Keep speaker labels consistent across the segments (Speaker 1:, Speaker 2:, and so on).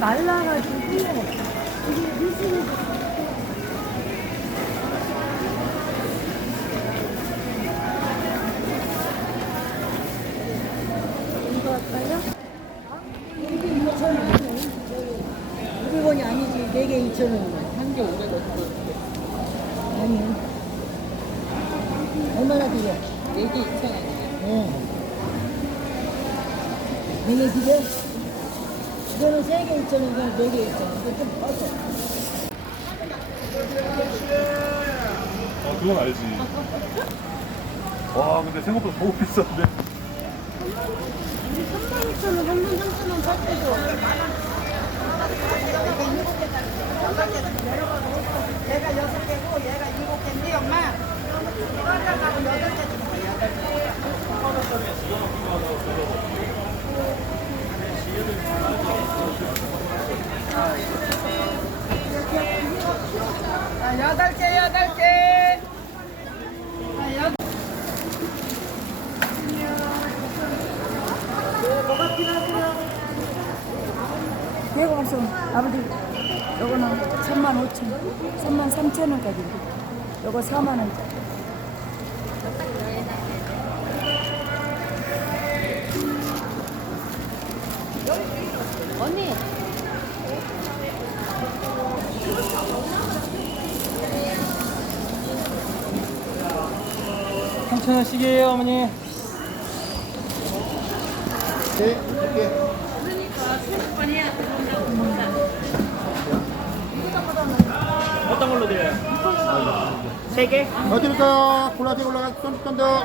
Speaker 1: 말라가지고 이게 미술이 이거 할까요? 이게 2,000원.
Speaker 2: 500원이 아니지. 4개 2,000원.
Speaker 3: 한개 500원. 아니. 얼마나 드려? 4개 2,000원이요. 네.
Speaker 1: 4개 드려? 이거는 3개 2,000원, 이거는 4개 2,000원. 이거 좀.
Speaker 4: 아 그건 알지. 와 근데 생각보다 너무 비싼데.
Speaker 1: 32,000원, 33,000원 살 때도. 얘가 여섯 개고 얘가 일곱 개인데 엄마 이거 하려고 여덟 개 줬어 여덟 개 자, 여덟 개 여덟 개 자, 여덟 내가 없어. 아버지, 요거는 3만 5천, 3만 3천 원까지. 요거 4만 원짜리.
Speaker 5: 언니.
Speaker 6: 한천원씩이에요, 어머니.
Speaker 5: 네, 이렇게.
Speaker 7: 어떤 걸로 드려요?
Speaker 8: 어디부터 골라서 올라가 좀좀 더.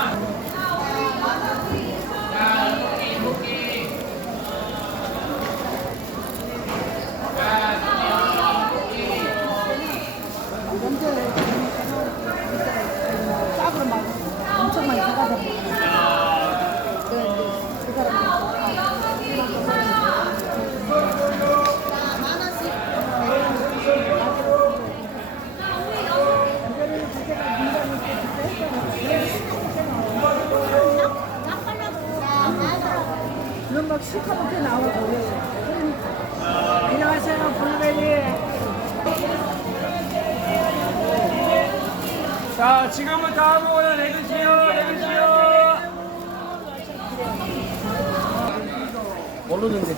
Speaker 1: 짝으로 막 엄청 많이 사가서. 그 이제 그 사람. 막 시커멓게 나오고.
Speaker 9: 안녕하세요 블루베리
Speaker 10: 자, 지금부터 아무거나 내주시오, 내주시오.
Speaker 11: 뭘로 든지?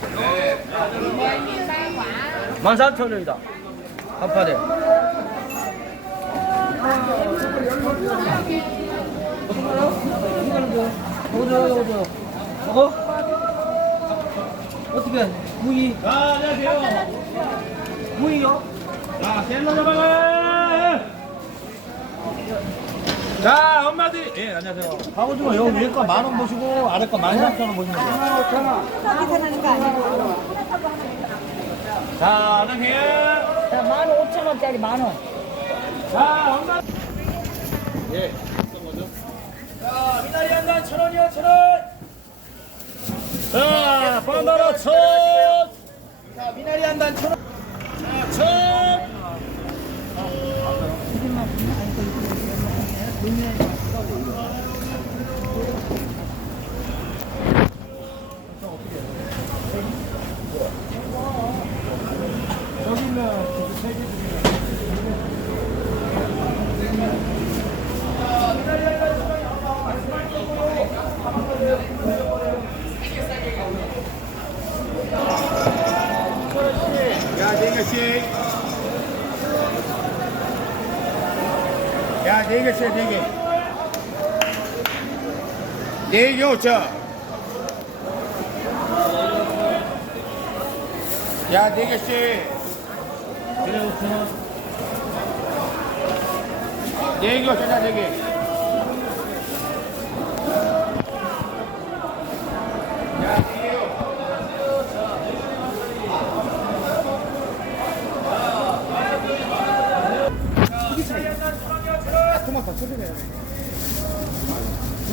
Speaker 11: 13,000원이다. 한 판에.
Speaker 12: 어디, 어디, 어디. 어? 어 떻게? 무이.
Speaker 13: 아, 안녕하세요. 무이요? 자, 셀러 잡아라! 자, 엄마들이.
Speaker 14: 예, 안녕하세요. 갑오징어 여기 위에 거 만원 보시고 아래 거 만 삼천 원 보시면 돼요.
Speaker 13: 자, 안녕하세요.
Speaker 15: 자, 만 오천 원짜리 만 원. 자, 엄마.
Speaker 16: 예. 어떤 거죠? 자, 미나리 한단 천 원이요, 천 원. 자, 바나나 천. 자, 미나리 한단 천 원.
Speaker 17: 자, 천. 4개 했어요, 4개. 4개 5천. 야, 4개씩. 그래, 5천. 4개 5천이야, 4개.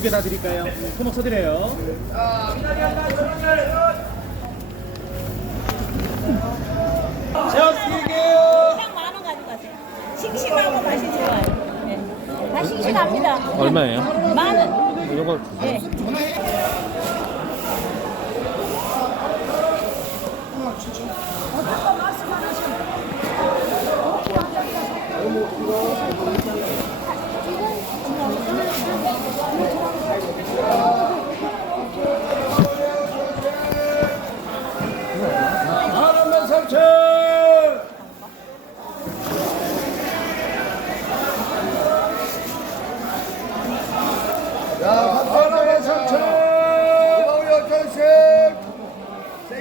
Speaker 18: 두 개 다 드릴까요? 토마토 쳐드려요.
Speaker 19: 딱 만원 가져가세요. 싱싱하고 맛이 좋아요. 네. 다 싱싱합니다. 얼마예요? 만 원. 이거 네.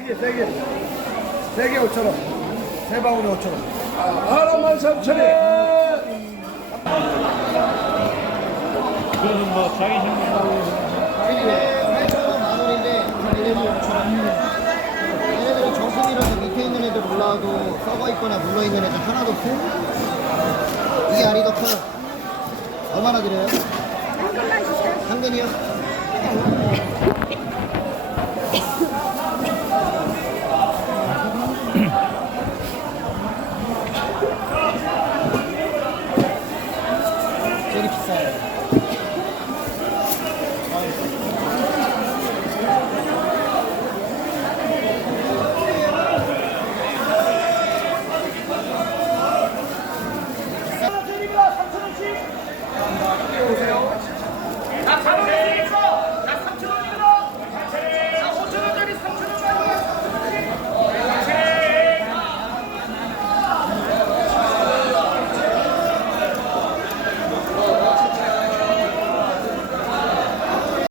Speaker 17: 개 세 개. 세개 오천 원. 세 방울이 오천 원. 하나만 삼천 원.
Speaker 20: 그거는 뭐 자기 힘으로
Speaker 21: 얘네들은 저승이라서 밑에 있는 애들 올라와도 썩어 있거나 물러 있는 애들 하나도 없고 이게 아리더 커 얼마나 드려요? 당근이요?